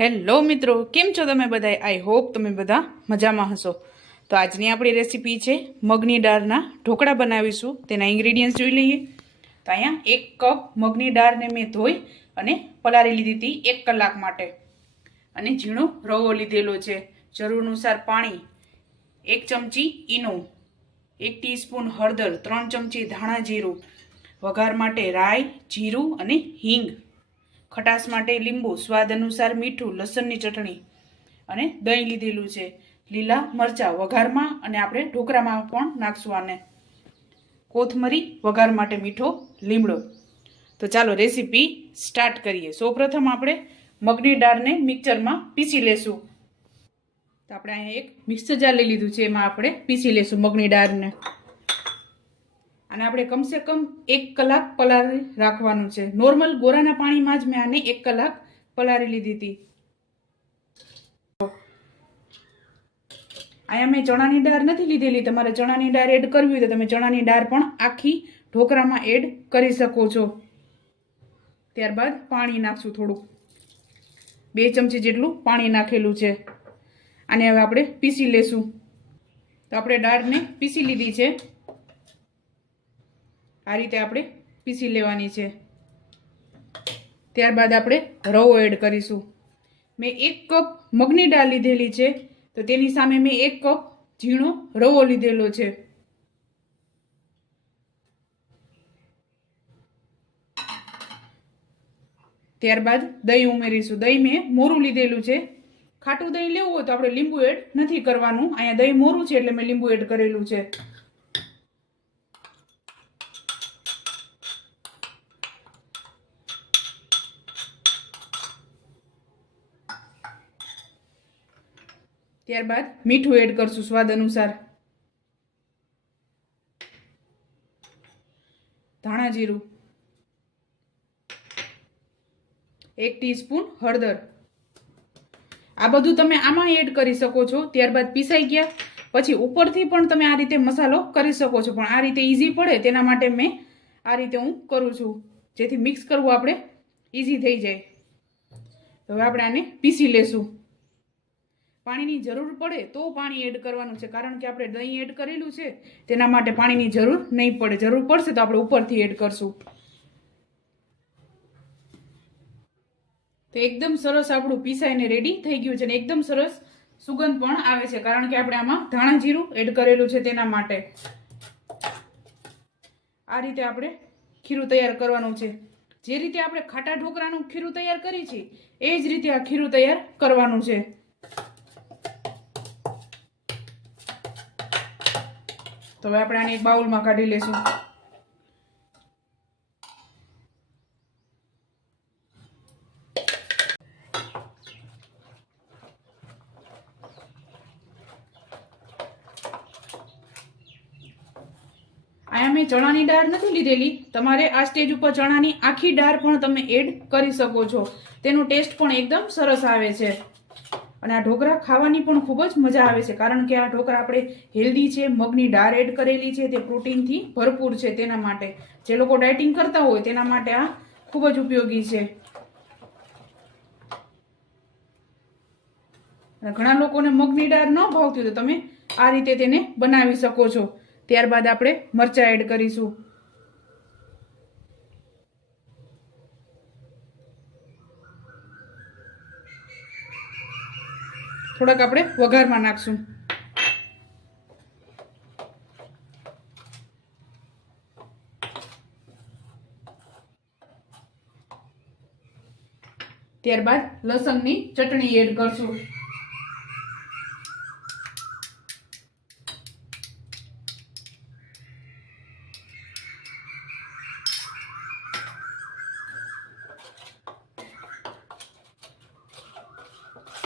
Hello મિત્રો, કેમ છો તમે બધા આઈ હોપ તમે બધા મજામાં હશો. તો આજની આપણી રેસીપી છે મગની દાળના ઢોકળા બનાવીશું. તેના ઇન્ગ્રીડિયન્ટ્સ જોઈ લઈએ. તો અહીંયા એક કપ મગની દાળને મેં ધોઈ અને પલાળી લીધી હતી એક કલાક માટે. અને ઝીણો રવો લીધેલો છે. જરૂર અનુસાર પાણી, એક ચમચી ઈનો, એક ટીસ્પૂન હળદર, ત્રણ ચમચી ધાણા જીરું, વઘાર માટે રાઈ, જીરું અને હિંગ. ખટાશ માટે લીંબુ, સ્વાદ અનુસાર મીઠું, લસણની ચટણી અને દહીં લીધેલું છે. લીલા મરચાં વઘારમાં અને આપણે ઢોકરામાં પણ નાખશું આને. કોથમરી વઘાર માટે મીઠો લીમડો. તો ચાલો રેસીપી સ્ટાર્ટ કરીએ. સૌપ્રથમ આપણે મગની દાળને મિક્સરમાં પીસી લેશું. તો આપણે અહીંયા એક મિક્સર જાર લઈ લીધું છે. એમાં આપણે પીસી લેશું મગની દાળને અને આપણે કમસે કમ એક કલાક પલાળી રાખવાનું છે. નોર્મલ ગોરાના પાણીમાં જ મેં આને એક કલાક પલાળી લીધી હતી. અહીંયા મેં ચણાની દાળ નથી લીધેલી. તમારે ચણાની દાળ એડ કરવી હોય તો તમે ચણાની દાળ પણ આખી ઢોકરામાં એડ કરી શકો છો. ત્યારબાદ પાણી નાખશું થોડુંક. બે ચમચી જેટલું પાણી નાખેલું છે. આને હવે આપણે પીસી લેશું. તો આપણે દાળને પીસી લીધી છે. આ રીતે આપણે પીસી લેવાની છે. ત્યારબાદ આપણે રવો એડ કરીશું. મેં એક કપ મગની દાળ લીધેલી છે, તો તેની સામે મેં એક કપ ઝીણો રવો લીધેલો છે. ત્યારબાદ દહીં ઉમેરીશું. દહીં મેં મોરું લીધેલું છે. ખાટું દહીં લેવું હોય તો આપણે લીંબુ એડ નથી કરવાનું. અહીંયા દહીં મોરું છે એટલે મેં લીંબુ એડ કરેલું છે. ત્યારબાદ મીઠું એડ કરશું સ્વાદ અનુસાર. ધાણા જીરું. એક ટીસ્પૂન હળદર. આ બધું તમે આમાં એડ કરી શકો છો. ત્યારબાદ પીસાઈ ગયા. પછી ઉપરથી પણ તમે આ રીતે મસાલો કરી શકો છો. પણ આ રીતે ઇઝી પડે તેના માટે મેં આ રીતે હું કરું છું. જેથી મિક્સ કરવું આપણે ઇઝી થઈ જાય. હવે આપણે આને પીસી લેશું. પાણીની જરૂર પડે તો પાણી એડ કરવાનું છે. કારણ કે આપણે દહીં એડ કરેલું છે, તેના માટે પાણીની જરૂર નહીં પડે. જરૂર પડશે તો આપણે ઉપરથી એડ કરશું. તો એકદમ સરસ આપણું પીસાઈને રેડી થઈ ગયું છે અને એકદમ સરસ સુગંધ પણ આવે છે. કારણ કે આપણે આમાં ધાણા જીરું એડ કરેલું છે તેના માટે. આ રીતે આપણે ખીરું તૈયાર કરવાનું છે. જે રીતે આપણે ખાટા ઢોકરાનું ખીરું તૈયાર કરી છે, એ જ રીતે આ ખીરું તૈયાર કરવાનું છે. તો હવે આપણે આને એક બાઉલમાં કાઢી લેશું. અહીંયા મેં ચણાની દાળ નથી લીધેલી. તમારે આ સ્ટેજ ઉપર ચણાની આખી દાળ પણ તમે એડ કરી શકો છો. તેનો ટેસ્ટ પણ એકદમ સરસ આવે છે. અને આ ઢોકળા ખાવાની પણ ખૂબ જ મજા આવે છે. કારણ કે આ ઢોકળા આપણે હેલ્ધી છે, મગની દાળ એડ કરેલી છે, તે પ્રોટીનથી ભરપૂર છે તેના માટે. જે લોકો ડાયટિંગ કરતા હોય તેના માટે આ ખૂબ જ ઉપયોગી છે. ઘણા લોકોને મગની દાળ ન ભાવતી હોય તો તમે આ રીતે તેને બનાવી શકો છો. ત્યારબાદ આપણે મરચાં એડ કરીશું. થોડાક આપણે વઘારમાં નાખશું. ત્યારબાદ લસણની ચટણી એડ કરશું.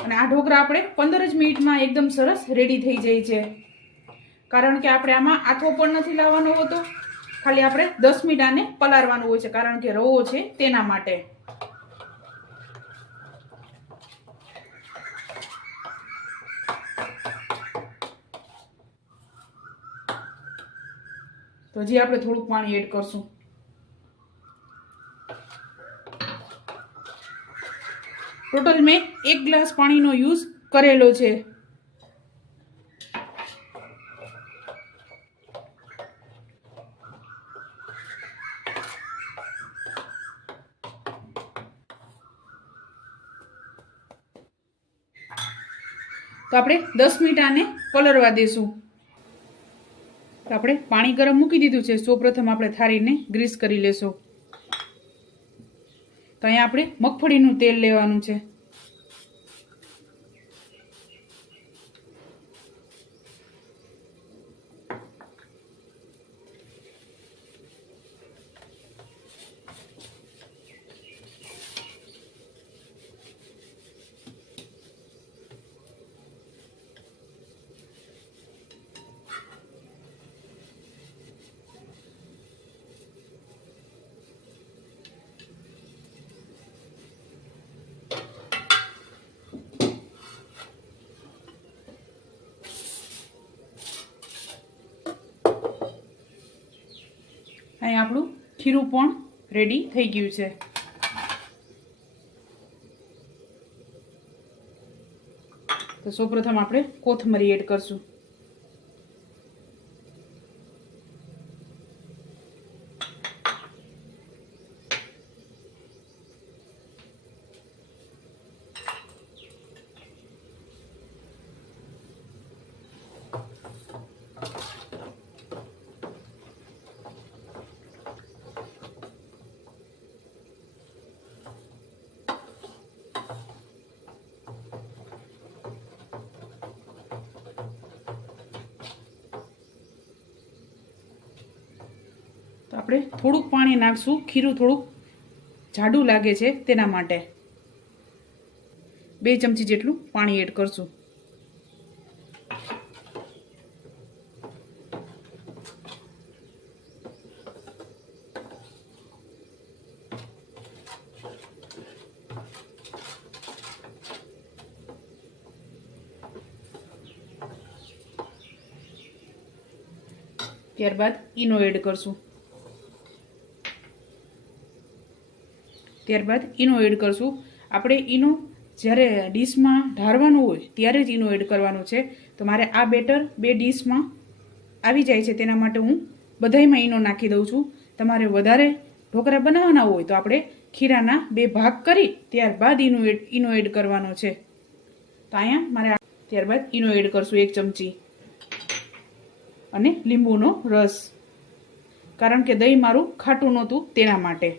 અને આ ઢોકરા આપણે પંદર જ મિનિટમાં એકદમ સરસ રેડી થઈ જાય છે. કારણ કે આપણે આમાં આથો પણ નથી લાવવાનો હોતો. ખાલી આપણે દસ મિનિટ આને પલાળવાનું હોય છે, કારણ કે રવો છે તેના માટે. તો હજી આપણે થોડુંક પાણી એડ કરશું. ટોટલ મેં એક ગ્લાસ પાણીનો યુઝ કરેલો છે. તો આપણે દસ મિનિટ આને પલળવા દેશું. તો આપણે પાણી ગરમ મૂકી દીધું છે. સૌપ્રથમ આપણે થાળીને ગ્રીસ કરી લેશું. તો અહીંયા આપણે મગફળીનું તેલ લેવાનું છે. અહીં આપણું ખીરું પણ રેડી થઈ ગયું છે. તો સૌપ્રથમ આપણે કોથમરી એડ કરશું. આપણે થોડુંક પાણી નાખશું. ખીરું થોડુંક જાડું લાગે છે તેના માટે. બે ચમચી જેટલું પાણી એડ કરશું. ત્યારબાદ ઈનો એડ કરશું. ત્યારબાદ ઈનો એડ કરશું. આપણે ઈનો જ્યારે ડીશમાં ઢારવાનું હોય ત્યારે જ ઈનો એડ કરવાનો છે. તો મારે આ બેટર બે ડીશમાં આવી જાય છે તેના માટે હું બધાયમાં ઈનો નાખી દઉં છું. તમારે વધારે ઢોકળા બનાવવાના હોય તો આપણે ખીરાના બે ભાગ કરી ત્યારબાદ ઈનો એડ ઈનો એડ કરવાનો છે. તો અહીંયા મારે ત્યારબાદ ઈનો એડ કરશું એક ચમચી. અને લીંબુનો રસ. કારણ કે દહીં મારું ખાટું નહોતું તેના માટે.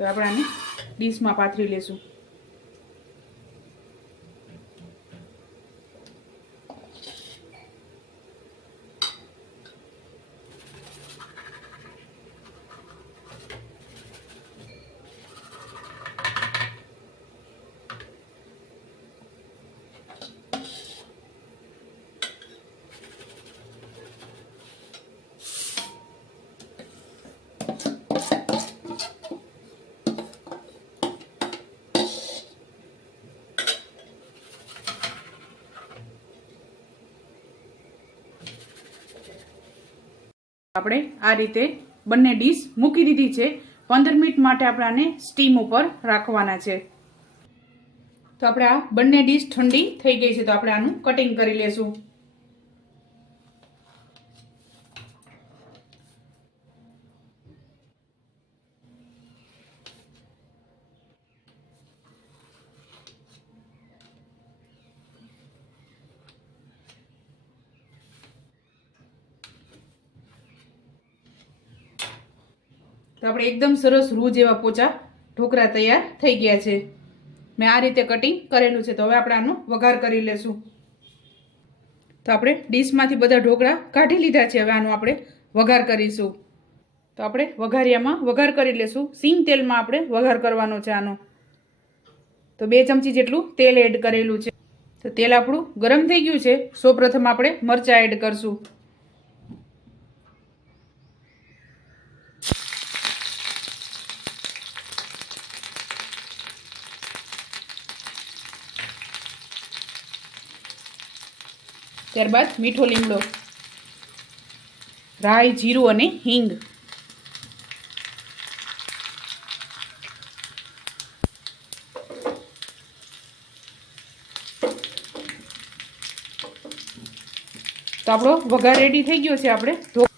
તો આપણે આને ડીશમાં પાથરી લેશું. આપણે આ રીતે બંને ડીશ મૂકી દીધી છે. પંદર મિનિટ માટે આપણે સ્ટીમ ઉપર રાખવાના છે. તો આપણે આ બંને ડીશ ઠંડી થઈ ગઈ છે, તો આપણે આનું કટિંગ કરી લેશું. તો આપણે એકદમ સરસ રૂ જેવા પોચા ઢોકળા તૈયાર થઈ ગયા છે. મેં આ રીતે કટિંગ કરેલું છે. તો હવે આપણે આનો વઘાર કરી લેશું. તો આપણે ડીશમાંથી બધા ઢોકળા કાઢી લીધા છે. હવે આનો આપણે વઘાર કરીશું. તો આપણે વઘારિયામાં વઘાર કરી લેશું. સિંગ તેલમાં આપણે વઘાર કરવાનો છે આનો. તો બે ચમચી જેટલું તેલ એડ કરેલું છે. તો તેલ આપણું ગરમ થઈ ગયું છે. સૌપ્રથમ આપણે મરચાં એડ કરશું. ત્યારબાદ મીઠો લીમડો, રાઈ, જીરું અને હિંગ. તો આપણો વઘાર રેડી થઈ ગયો છે આપણે.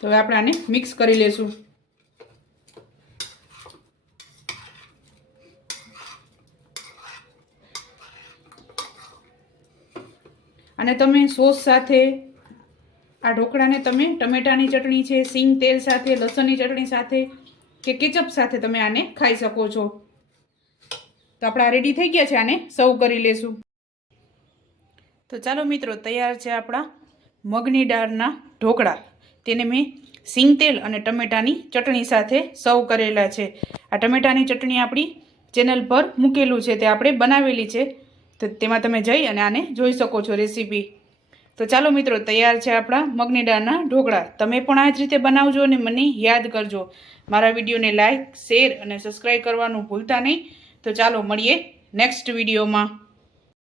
તો હવે આપણે આને મિક્સ કરી લેશું. અને તમે સોસ સાથે આ ઢોકળાને તમે ટમેટાની ચટણી છે, સિંગ તેલ સાથે, લસણની ચટણી સાથે કે કેચઅપ સાથે તમે આને ખાઈ શકો છો. તો આપણા રેડી થઈ ગયા છે, આને સર્વ કરી લેશું. તો ચાલો મિત્રો, તૈયાર છે આપણા મગની દાળના ઢોકળા. તેને મેં સિંગ તેલ અને ટમેટાની ચટણી સાથે સર્વ કરેલા છે. આ ટમેટાની ચટણી આપણી ચેનલ પર મૂકેલું છે, તે આપણે બનાવેલી છે. તો તેમાં તમે જઈ અને આને જોઈ શકો છો રેસીપી. તો ચાલો મિત્રો, તૈયાર છે આપણા મગની ઢોકળા. તમે પણ આ જ રીતે બનાવજો અને મને યાદ કરજો. મારા વિડીયોને લાઇક શેર અને સબસ્ક્રાઈબ કરવાનું ભૂલતા નહીં. તો ચાલો મળીએ નેક્સ્ટ વિડીયોમાં.